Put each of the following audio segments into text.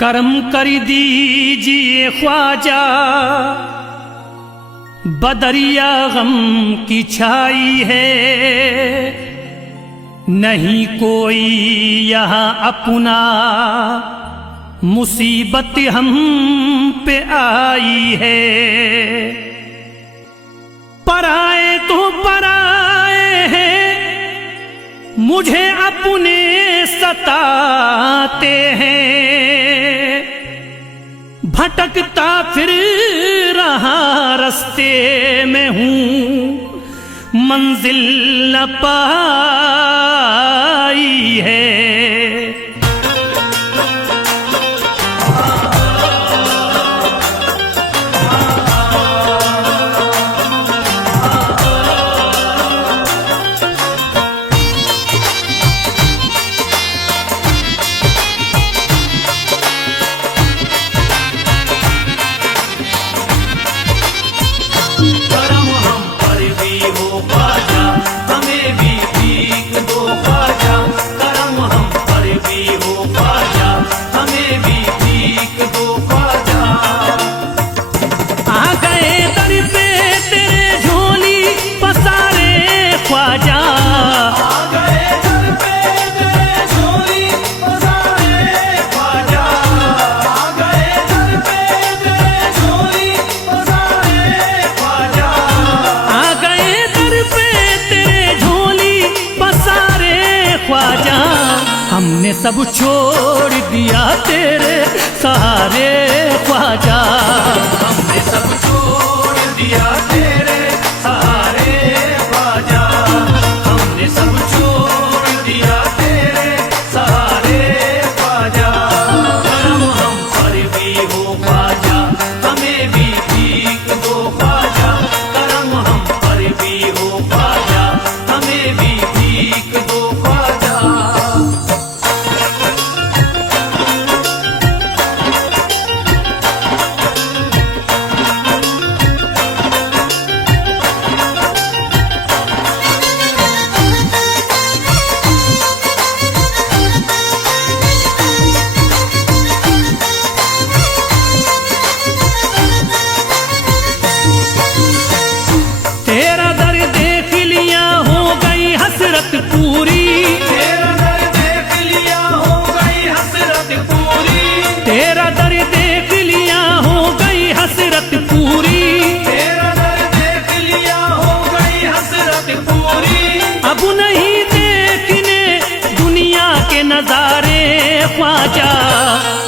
करम कर दीजिए ख्वाजा, बदरिया गम की छाई है, नहीं कोई यहाँ अपना, मुसीबत हम पे आई है। पराए तो पराए हैं, मुझे अपने सताते हैं, भटकता फिर रहा रास्ते में हूँ, मंजिल न पाई है। हमने सब छोड़ दिया तेरे सहारे ख्वाजा, हमने सब छोड़ दिया तेरे सहारे ख्वाजा, हमने सब छोड़ दिया तेरे सहारे ख्वाजा। करम हम पर भी हो ख्वाजा, हमें भी भीख दो ख्वाजा, करम हम पर भी हो ख्वाजा, हमें भी भीख दो ख्वाजा। तेरा दर देख लिया हो गई हसरत पूरी, तेरा दर देख लिया हो गई हसरत पूरी, तेरा दर देख लिया हो गई हसरत पूरी, तेरा दर देख लिया हो गई हसरत पूरी। अब नहीं देखने दुनिया के नजारे ख्वाजा,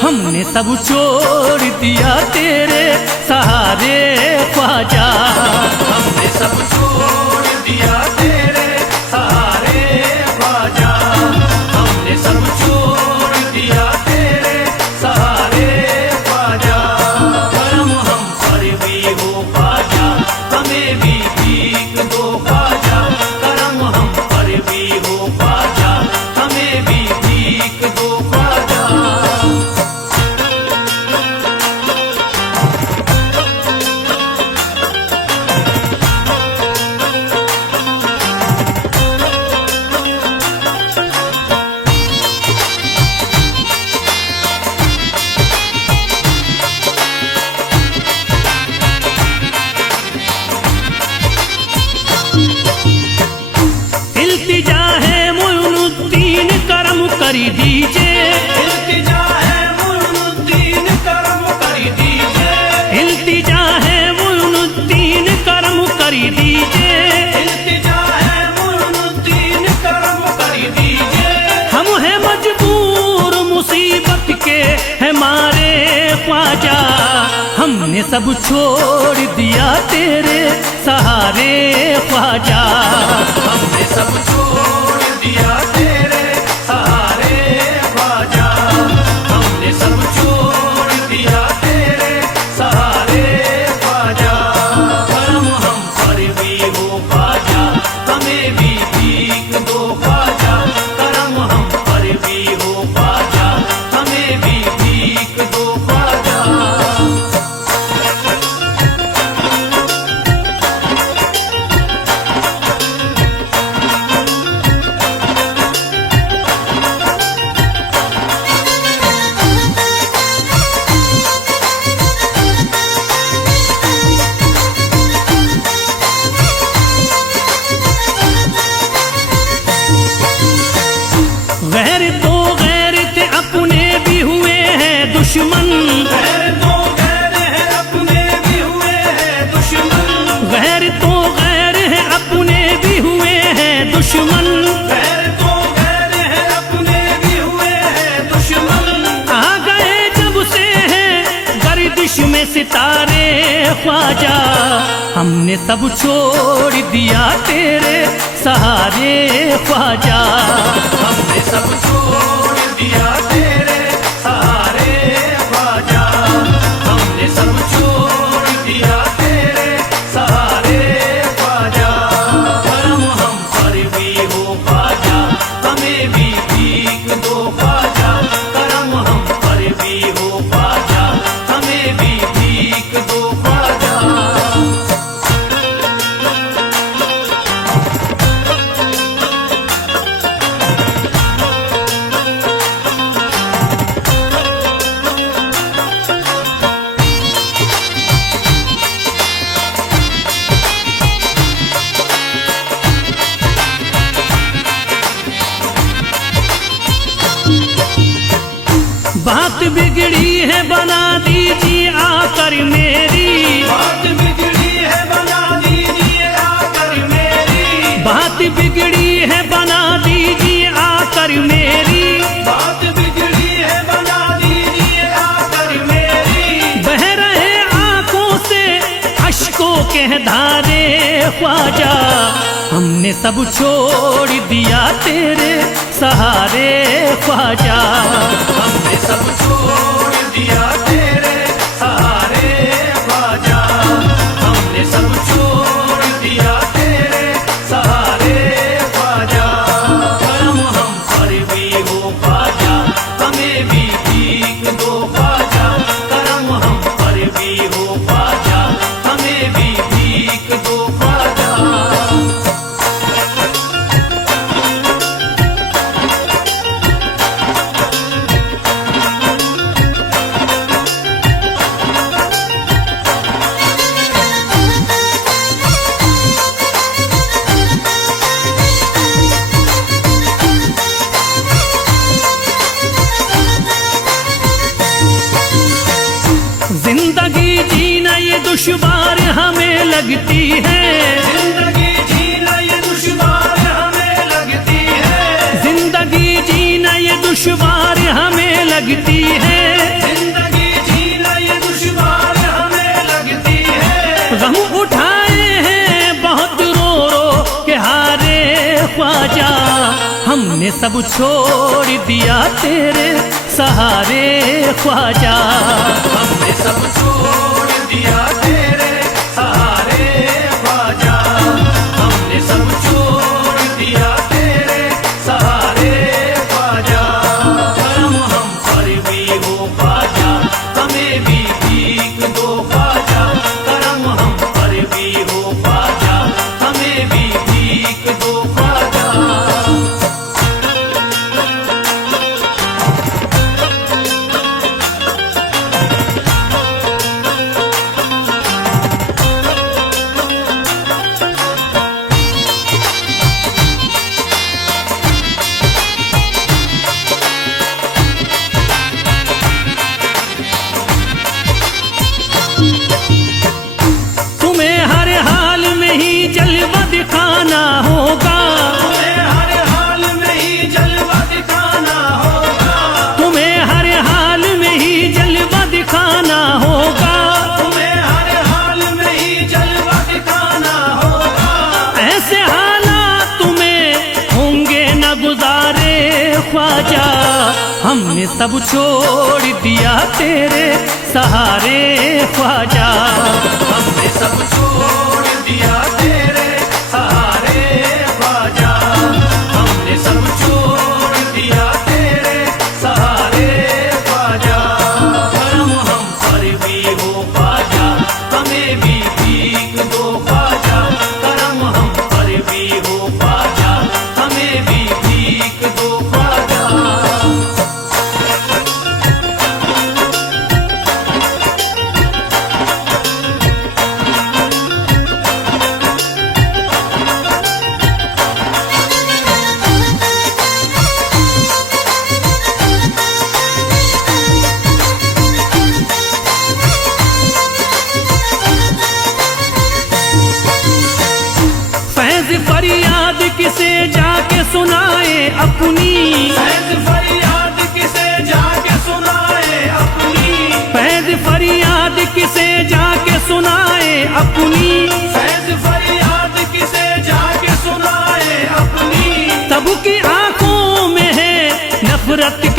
हमने सब छोड़ दिया तेरे सहारे ख्वाजा, हमने सब छोड़ दिया तेरे सहारे ख्वाजा, हमने सब छोड़ दिया तेरे सहारे ख्वाजा। करम हम पर भी हो ख्वाजा, हमें भी भीख दो ख्वाजा, करम हम पर भी हो ख्वाजा, हमें भी भीख दो ख्वाजा। इल्तिजा है मुइनुद्दीन करम कर दीजिए, इल्तिजा है मुइनुद्दीन करम कर दीजिए, इल्तिजा है मुइनुद्दीन करम कर दीजिए, इल्तिजा है मुइनुद्दीन करम कर दीजिए। हम हैं मजबूर मुसीबत के है मारे ख्वाजा, हमने सब छोड़ दिया तेरे सहारे ख्वाजा, हमने सब छोड़ दिया तेरे सहारे ख्वाजा, हमने सब छोड़ दिया तेरे सहारे ख्वाजा। करम हम पर भी हो ख्वाजा, हमें भी भीख दो ख्वाजा, करम हम पर भी हो ख्वाजा, हमें भी भीख दो ख्वाजा। सितारे ख्वाजा, हमने सब छोड़ दिया तेरे सहारे ख्वाजा। हमने सब छोड़ दिया तेरे सहारे ख्वाजा, हमने सब छोड़ दिया तेरे सहारे ख्वाजा। करम हम पर भी हो ख्वाजा, हमें भी भीख दो ख्वाजा। करम हम पर भी हो ख्वाजा, हमें भी भीख दो ख्वाजा। बात बिगड़ी है बना दीजिए आकर मेरी, बात बिगड़ी है बना दीजिए आकर मेरी। बात बिगड़ी है बना दीजिए आकर मेरी। बात बिगड़ी है बना दीजिए आकर मेरी। बह रहे आंखों से अश्कों के धारे ख्वाजा, हमने सब छोड़ दिया तेरे सहारे ख्वाजा। हमने सब छोड़ दिया तेरे सहारे ख्वाजा, हमने सब छोड़ दिया तेरे सहारे ख्वाजा। करम हम पर भी हो ख्वाजा, हमें भी भीख दो ख्वाजा। करम हम पर भी हो ख्वाजा, हमें भी भीख दो ख्वाजा। जिंदगी जीना ये दुश्वार हमें लगती है, जिंदगी जीना ये दुश्वार हमें लगती है। जिंदगी जीना ये दुश्वार हमें लगती है। जिंदगी जीना ये दुश्वार हमें लगती है। गम उठाए हैं बहुत रो रो के हारे ख्वाजा, हमने सब छोड़ दिया तेरे सहारे ख्वाजा। हमने सब छोड़ दिया तेरे सहारे ख्वाजा, हमने सब छोड़ दिया तेरे सहारे ख्वाजा। करम हम पर भी हो ख्वाजा, हमें भी भीख दो ख्वाजा। करम हम पर भी हो ख्वाजा, हमें भी भीख दो ख्वाजा। तुम्हें हर हाल में ही जलवा दिखाना होगा, तुम्हें हर हाल में ही जलवा दिखाना होगा। तुम्हें हर हाल में ही जलवा दिखाना होगा। तुम्हें हर हाल में ही जलवा दिखाना होगा। ऐसे हालात तुम्हें होंगे न गुजारे ख्वाजा, हमने सब छोड़ दिया तेरे सहारे ख्वाजा। हमने सब छोड़ दिया तेरे सहारे ख्वाजा, हमने सब छोड़ दिया तेरे सहारे ख्वाजा। करम हम पर भी हो ख्वाजा, हमें भी भीख दो ख्वाजा। करम हम पर भी हो ख्वाजा, हमें भी भीख दो ख्वाजा।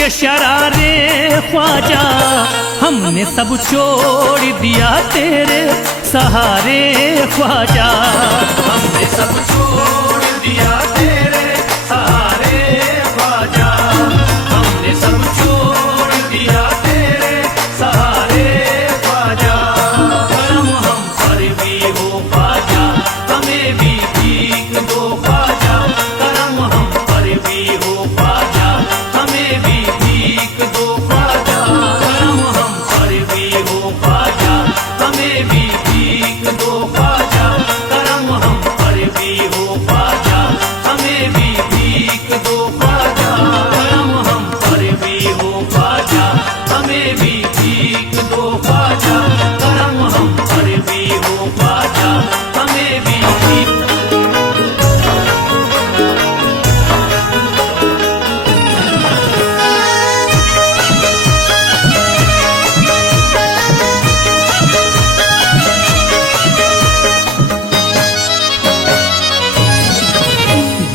के शरारे ख्वाजा, हमने सब छोड़ दिया तेरे सहारे ख्वाजा। हमने सब छोड़ दिया तेरे सहारे ख्वाजा, हमने सब छोड़ दिया तेरे सहारे ख्वाजा। करम हम पर भी हो ख्वाजा, हमें भी भीख दो ख्वाजा। करम हम पर भी हो ख्वाजा, हमें भी भीख दो ख्वाजा। करम हम पर भी हो ख्वाजा, हमें भी भीख दो ख्वाजा। करम हम पर भी हो ख्वाजा, हमें भी भीख दो ख्वाजा। करम हम पर भी हो ख्वाजा, हमें भी भीख दो ख्वाजा। करम हम पर भी हो ख्वाजा, हमें भी भीख।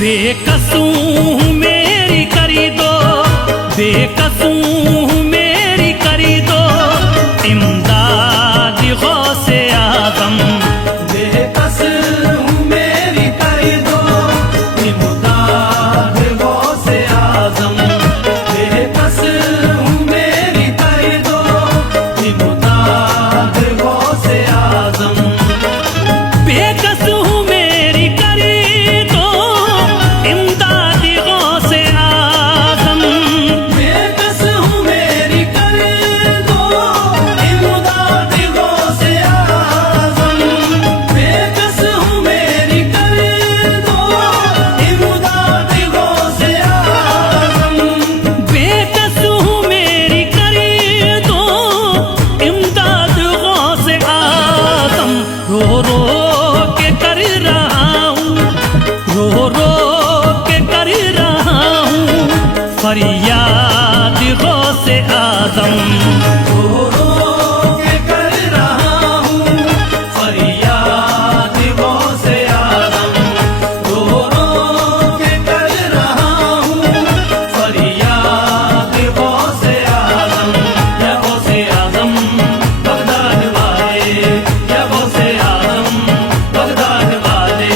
बेकसूं मेरी करी दो, बेकसूं मेरी करी दो इमदाद गौसे आज़म। बेकस हूँ मेरी कर दो इमदाद गौसे आज़म। बेकस हूँ मेरी कर दो इमदाद गौसे आज़म। बेकस हूँ मेरी करी दो इमदाद गौसे आज़म। बेकस हूँ मेरी कर दो इमदाद गौसे आज़म। बेकस हूँ मेरी कर दो इमदाद गौसे आज़म। बेकस हूँ मेरी करी दो इमदाद गौसे आज़म। रो रो के कर रहा हूँ, रो रो के कर रहा हूँ फरियाद गौसे आज़म। रो रो के कर रहा हूँ फरियाद गौसे आज़म। रो रो के कर रहा हूँ फरियाद गौसे आज़म। या गौसे आज़म बगदाद वाले, या गौसे आज़म बगदाद वाले।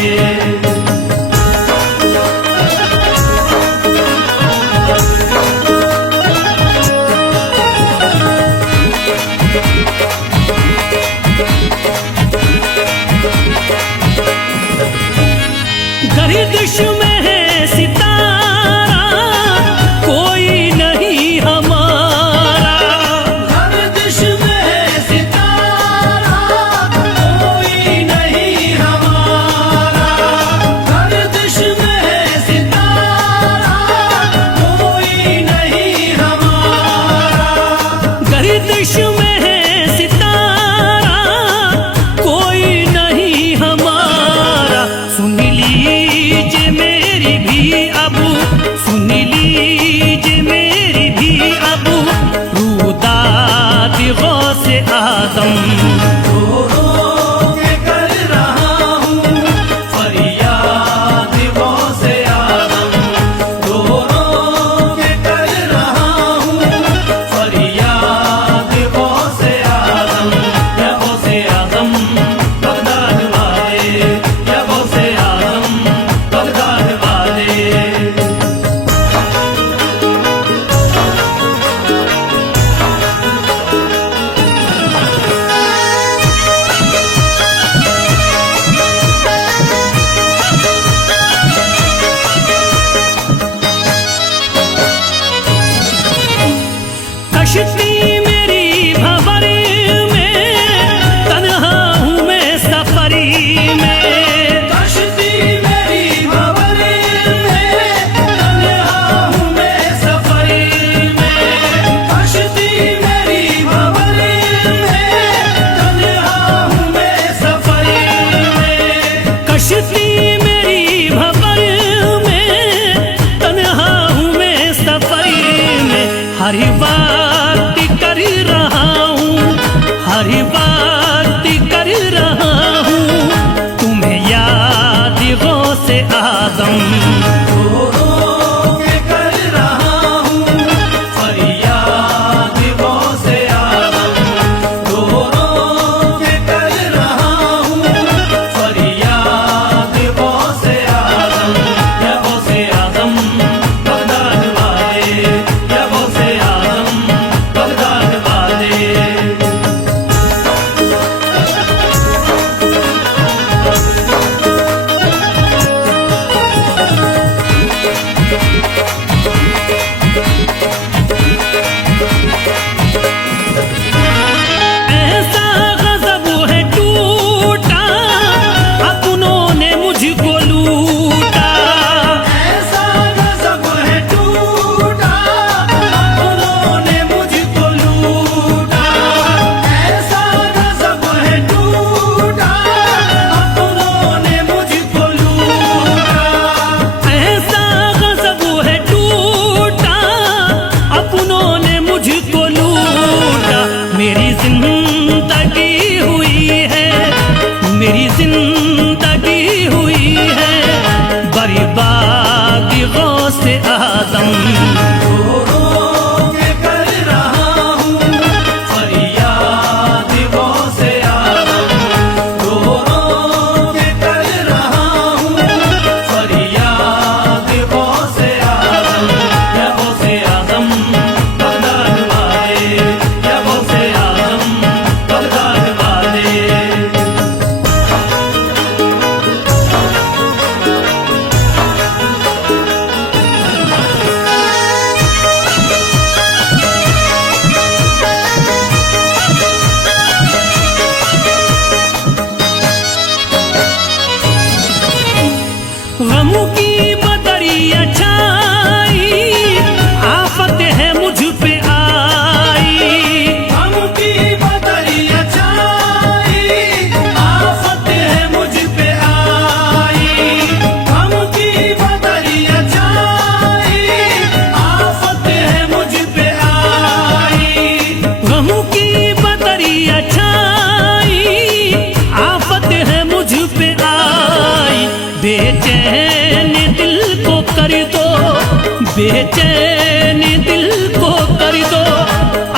गर्दिश में है सितारा कोई नहीं हमारा। गर्दिश में है सितारा कोई नहीं हमारा। गर्दिश में है सितारा कोई नहीं हमारा। गर्दिश में है सितारा कोई नहीं हमारा। सुन लीजिए मेरी भी अब, सुन लीजिए मेरी भी अब रूदाद गौसे आज़म। रो रो के कर रहा हूँ फरियाद गौसे आज़म। रो रो के कर रहा हूँ फरियाद गौसे आज़म। या गौसे आज़म बगदाद वाले, या गौसे आज़म बगदाद वाले। कश्ती मेरी भंवर में तन्हा हूँ मैं सफरी में। कश्ती मेरी भंवर में तन्हा हूँ मैं सफरी में। कश्ती मेरी भंवर में तन्हा हूँ मैं सफरी में। कश्ती मेरी भंवर में तन्हा हूँ मैं सफरी में। हर बात कर रहा हूँ, हर बात कर रहा हूँ तुम्हें याद गौसे आज़म। रो रो के कर रहा हूँ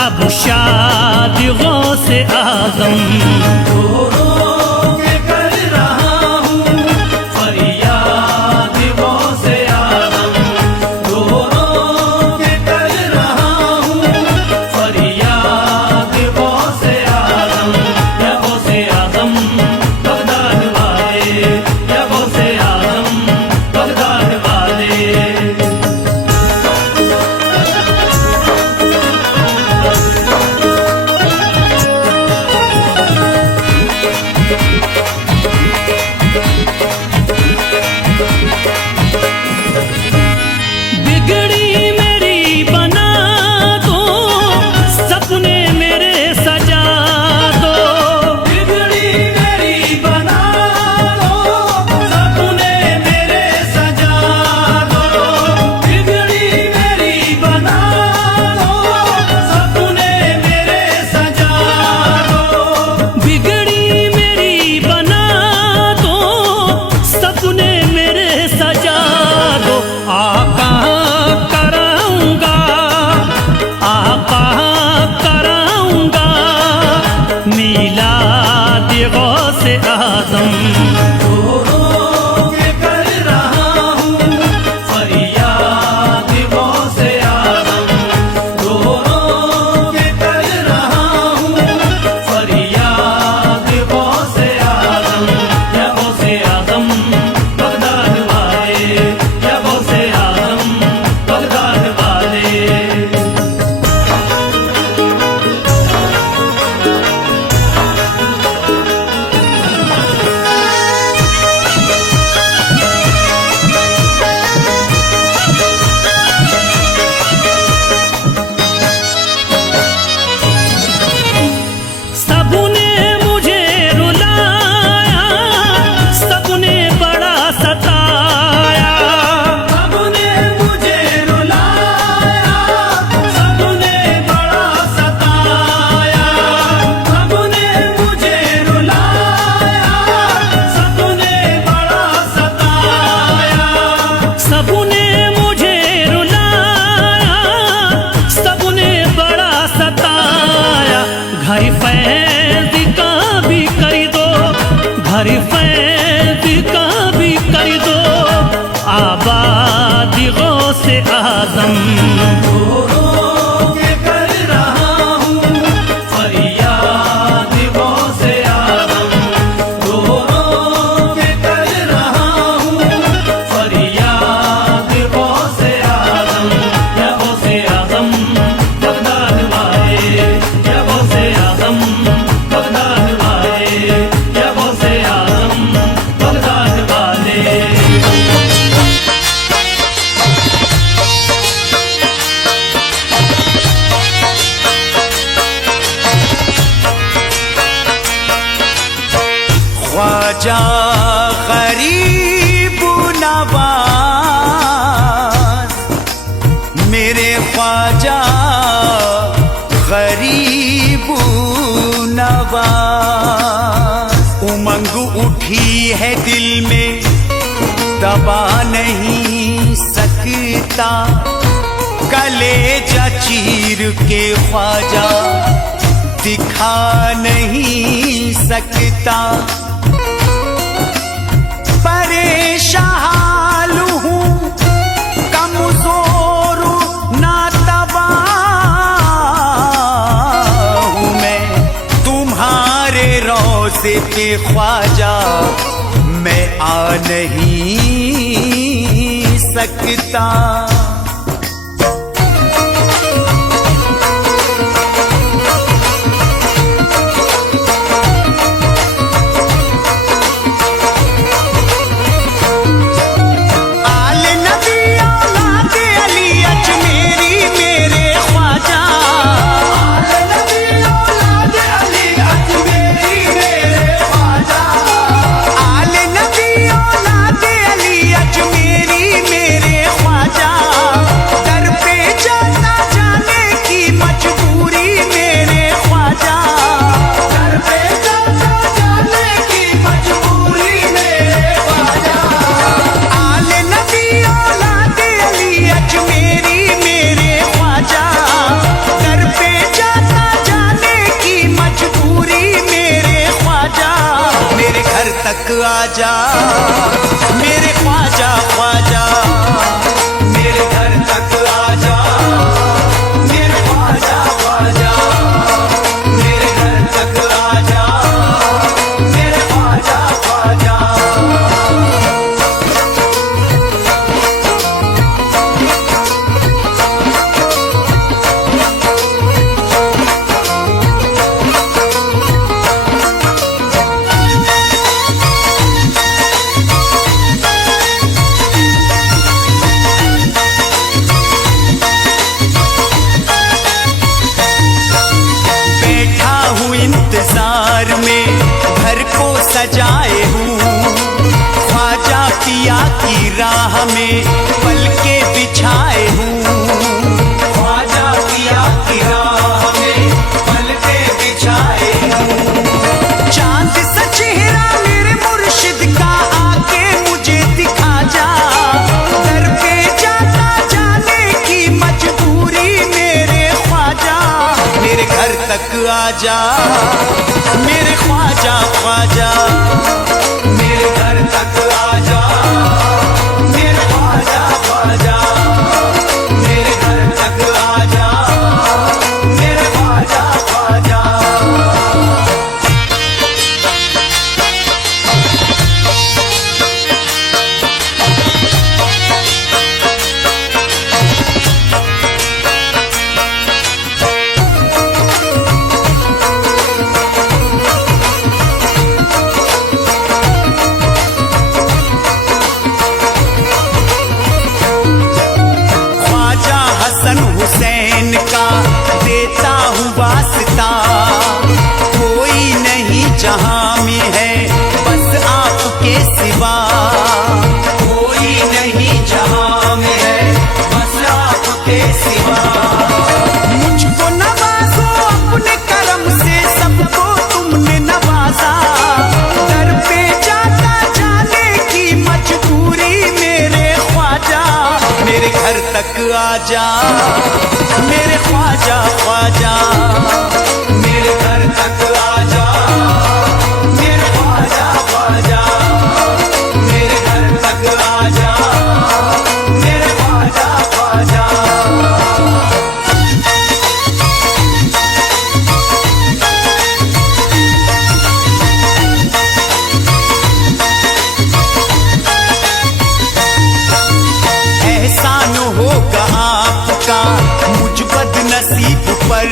अब शाद गौसे आज़म रो रो के कर रहा हूँ फरियाद गौसे आज़म, रो रो के कर रहा हूँ फरियाद गौसे आज़म, या गौसे आज़म बगदाद वाले, या गौसे आज़म बगदाद वाले। बिगड़ी मेरी बना दो, सपने मेरे सजा दो। बिगड़ी मेरी बना दो, सपने मेरे सजा दो, बिगड़ी मेरी बना दो, सपने मेरे सजा दो, बिगड़ी मेरी बना दो, सपने मेरे सजा दो। आका कराऊंगा, आका कराऊंगा मीलाद गौसे आज़म। रो रो के कर रहा हूँ फरियाद गौसे आज़म, रो रो के कर रहा हूँ फरियाद गौसे आज़म, या गौसे आज़म बगदाद वाले, या गौसे आज़म बगदाद वाले। सबने मुझे रुलाया, सबने बड़ा सताया। सबने मुझे रुलाया, सबने बड़ा सताया, सबने मुझे रुलाया, सबने बड़ा सताया, सबने मुझे रुलाया, सबने बड़ा सताया। घर फैज का भी कर दो, घर फैज का भी कर दो आबाद गौसे आज़म। रो रो के कर रहा हूँ फरियाद गौसे आज़म, रो रो के कर रहा हूँ फरियाद गौसे आज़म, या गौसे आज़म बगदाद वाले, या गौसे आज़म बगदाद वाले, या गौसे आज़म बगदाद वाले। ख्वाजा गरीब नवाज, मेरे ख्वाजा गरीब नवाज। उमंग उठी है दिल में दबा नहीं सकता, कलेजा चीर के ख्वाजा दिखा नहीं सकता। परेशान हूँ कमजोर नातबा हूँ मैं, तुम्हारे रोज़े पे ख्वाजा मैं आ नहीं सकता। आल नबी औलाद अली अजमेरी मेरे ख्वाजा। ख्वाजा, मेरे ख्वाजा ख्वाजा, मेरे घर तक आजा, मेरे ख्वाजा ख्वाजा, मेरे घर तक आजा, मेरे ख्वाजा ख्वाजा। बैठा हूँ इंतजार में, घर को सजाए हूँ, ख्वाजा पिया की राह में पलके बिछाए हूँ। ख्वाजा पिया की राह में पलके बिछाए हूँ। चांद सा चेहरा मेरे मुर्शिद का आके मुझे दिखा जा, दर पे जाता जाने की मजबूरी मेरे ख्वाजा, मेरे घर तक आजा, मेरे ख्वाजा ख्वाजा, मेरे घर तक आजा, मेरे ख्वाजा ख्वाजा, मेरे घर तक आजा, मेरे ख्वाजा ख्वाजा। ख्वाजा हसन हुसैन का देता हूँ वास्ता, कोई नहीं जहां में है बस आपके सिवा, कोई नहीं जहां में है बस आपके सिवा। मुझको नवाजो अपने करम से, सबको तुमने नवाजा, दर पे जाता जाने की मजबूरी मेरे ख्वाजा, मेरे घर तक आजा, मेरे ख्वाजा ख्वाजा, मेरे घर तक आजा, मेरे ख्वाजा ख्वाजा, मेरे घर तक आजा, मेरे ख्वाजा ख्वाजा। एहसान होगा आपका मुझ बदनसीब पर,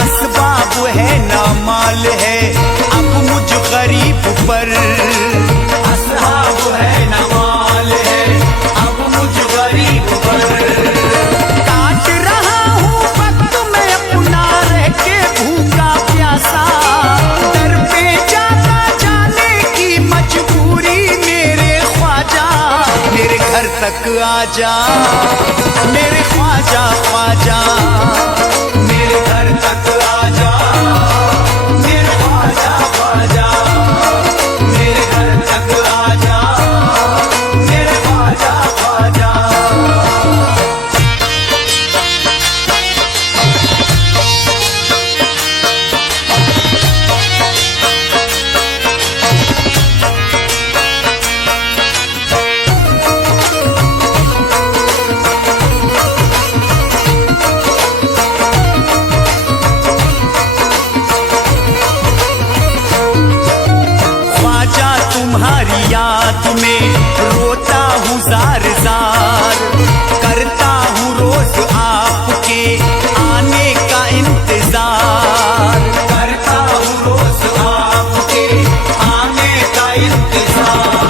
असबाब है ना माल है अब मुझ गरीब पर, असहाब है न माल है अब मुझ गरीब पर। काट रहा हूँ वक्त में अपना रह के भूखा प्यासा, दर पे जाता जाने की मजबूरी मेरे ख्वाजा, मेरे घर तक आजा, मेरे ख्वाजा ख्वाजा, मेरे घर तक आजा, मेरे ख्वाजा ख्वाजा, मेरे घर तक आजा, मेरे ख्वाजा ख्वाजा। ख्वाजा तुम्हारी याद में रोता हूँ जार जार, करता हूँ रोज आपके आने का इंतजार, करता हूँ रोज आपके आने का इंतजार।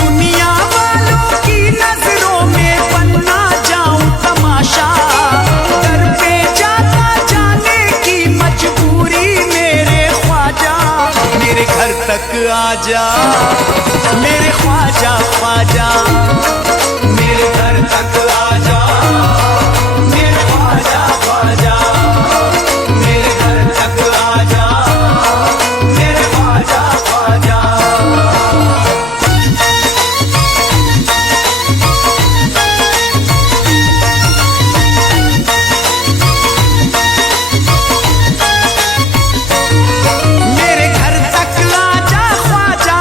दुनिया वालों की नजरों में बनना जाऊं तमाशा, दर पे जाता जाने की मजबूरी मेरे ख्वाजा, मेरे घर तक आजा, मेरे ख्वाजा ख्वाजा, मेरे घर तक आजा, मेरे ख्वाजा ख्वाजा, मेरे घर तक आजा, मेरे ख्वाजा ख्वाजा। मेरे घर तक आजा ख्वाजा,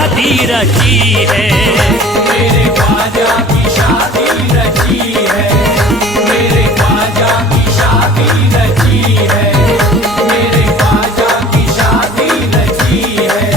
शादी रची है। मेरे ख्वाजा की शादी रची है, मेरे ख्वाजा की शादी रची है, मेरे ख्वाजा की शादी रची है।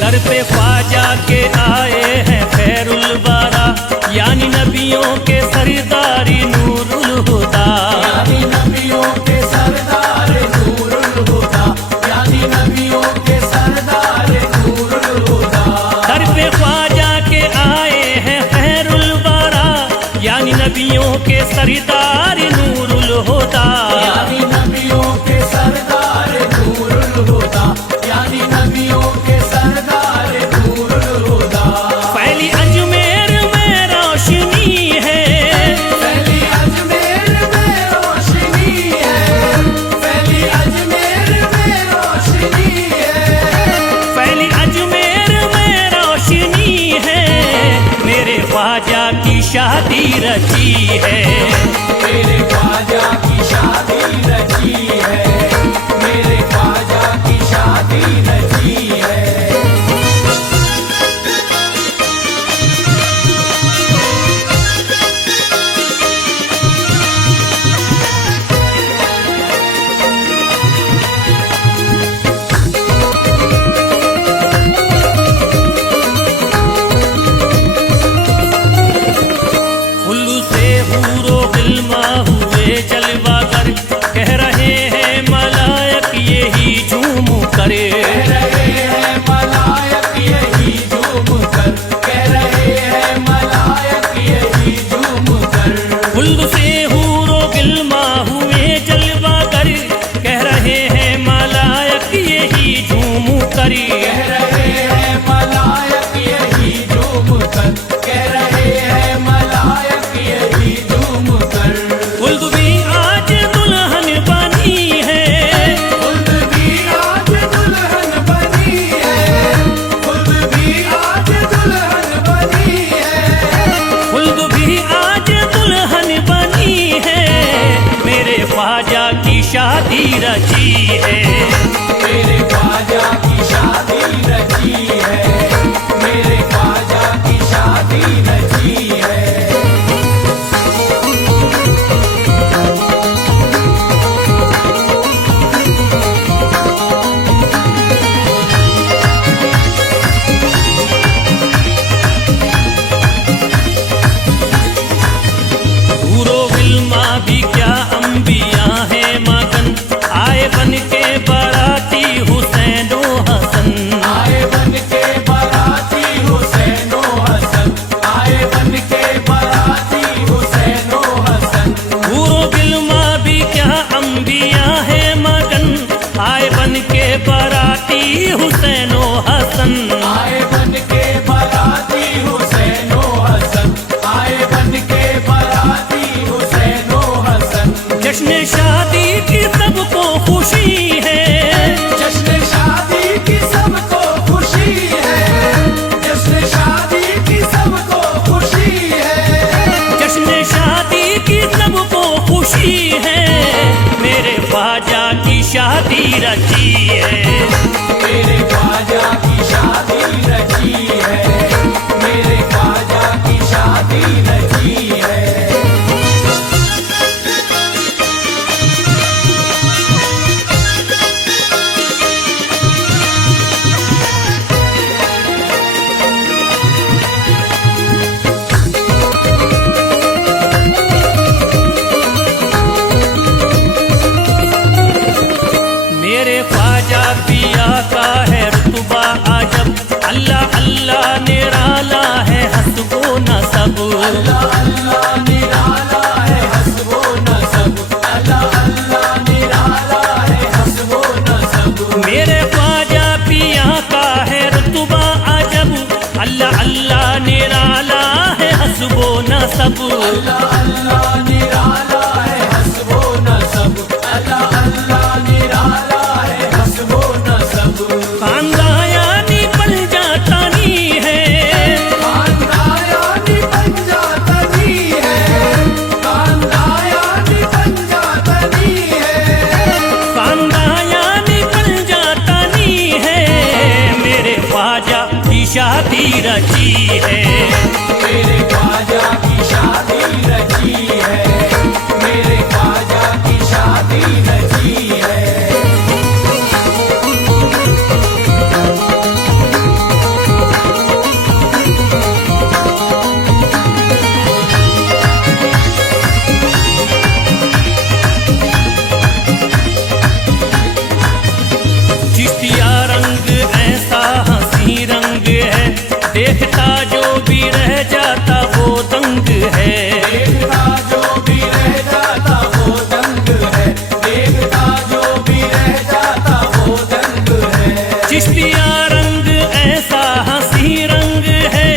दर पे ख्वाजा के आए हैं खैरुल बारा, यानी नबियों के सरदारी नूरुल हुदा। यानी नबियों के सरदार नूरुल हुदा, यानी नबियों के सरदार नूरुल हुदा। दर पे ख्वाजा के आए हैं खैरुल बारा, यानी नबियों के सरदारी नूरुल हुदा। यानी नबियों के सरदार नूरुल हुदा, यानी नबियों के सरदार नूरुल हुदा। पहली अजमेर में रोशनी है, पहली अजमेर में रोशनी है, पहली अजमेर में रोशनी है, पहली अजमेर में रोशनी है। मेरे ख्वाजा की शादी रची है। मेरे ख्वाजा की शादी रची है, मेरे ख्वाजा की शादी रची है। उल्लू से हूरो गिल्मा हुए जलवागर, कह रहे हैं मलायक यही झूम करे। कह रहे हैं मलायक यही झूम कर, कह रहे हैं मलायक यही झूम कर। उल्लू से हूरो गिल्मा हुए जलवागर, कह रहे हैं मलायक यही झूम करे। कह रहे हैं मलायक यही झूम कर, कह रहे हैं मलायक यही झूम कर। उल्लू भी आज दुल्हन बनी है, खुद भी आज दुल्हन बनी है, खुद भी आज दुल्हन बनी है। उल्लू भी आज दुल्हन बनी है। मेरे ख्वाजा की शादी रची है। मेरे ख्वाजा की शादी रची है, मेरे ख्वाजा की शादी रची है। हूरो गिल्मा भी क्या अंबिया है मगन, आए बन के बाराती हुसैनो हसन। आए बन के बाराती हुसैनो हसन, आए बन के बाराती हुसैनो हसन। हूरो गिल्मा भी क्या अंबिया है मगन, आए बन के बाराती हुसैनो हसन। आए बन के बाराती हुसैनो हसन, आए बन के बाराती हुसैनो हसन। जश्न शादी की सबको खुशी है, जश्न शादी की सबको खुशी है, जश्न शादी की सबको खुशी है। जश्न शादी की सबको खुशी है। मेरे ख्वाजा की शादी रची है। मेरे ख्वाजा की शादी रची है, मेरे ख्वाजा की शादी रची है। मेरे ख्वाजा पिया का है रुतबा अजब, अल्लाह अल्लाह निराला है हसबो नसब। अल्लाह अल्लाह निराला है हसबो नसब, अल्लाह अल्लाह निराला है हसबो नसब। मेरे ख्वाजा पिया का है रुतबा अजब, अल्लाह अल्लाह निराला है हसबो नसब। अल्लाह अल्लाह निराला है हसबो नसब, अल्लाह अल्लाह निराला है हसबो नसब। खानदायानी पल देखता जो भी रह जाता वो दंग है। देखता जो भी रह जाता वो दंग है, देखता जो भी रह जाता वो दंग है। चिश्तिया रंग ऐसा हंसी रंग है,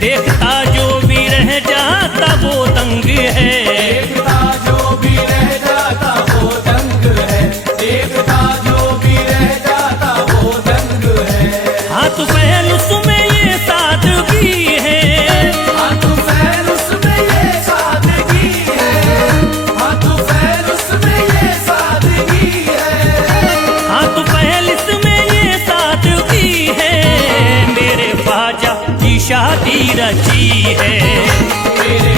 देखता जो भी रह जाता वो दंग है। देखता जो भी रह जाता वो दंग है, देखता जो भी रह जाता वो दंग है। हाथ पहल उसमें ये सादगी है, हाथ पैर उसमें ये सादगी है, हाथ पैर उसमें ये सादगी है। हाथ पहल इसमें ये सादगी है। मेरे ख्वाजा की शादी रची है। मेरे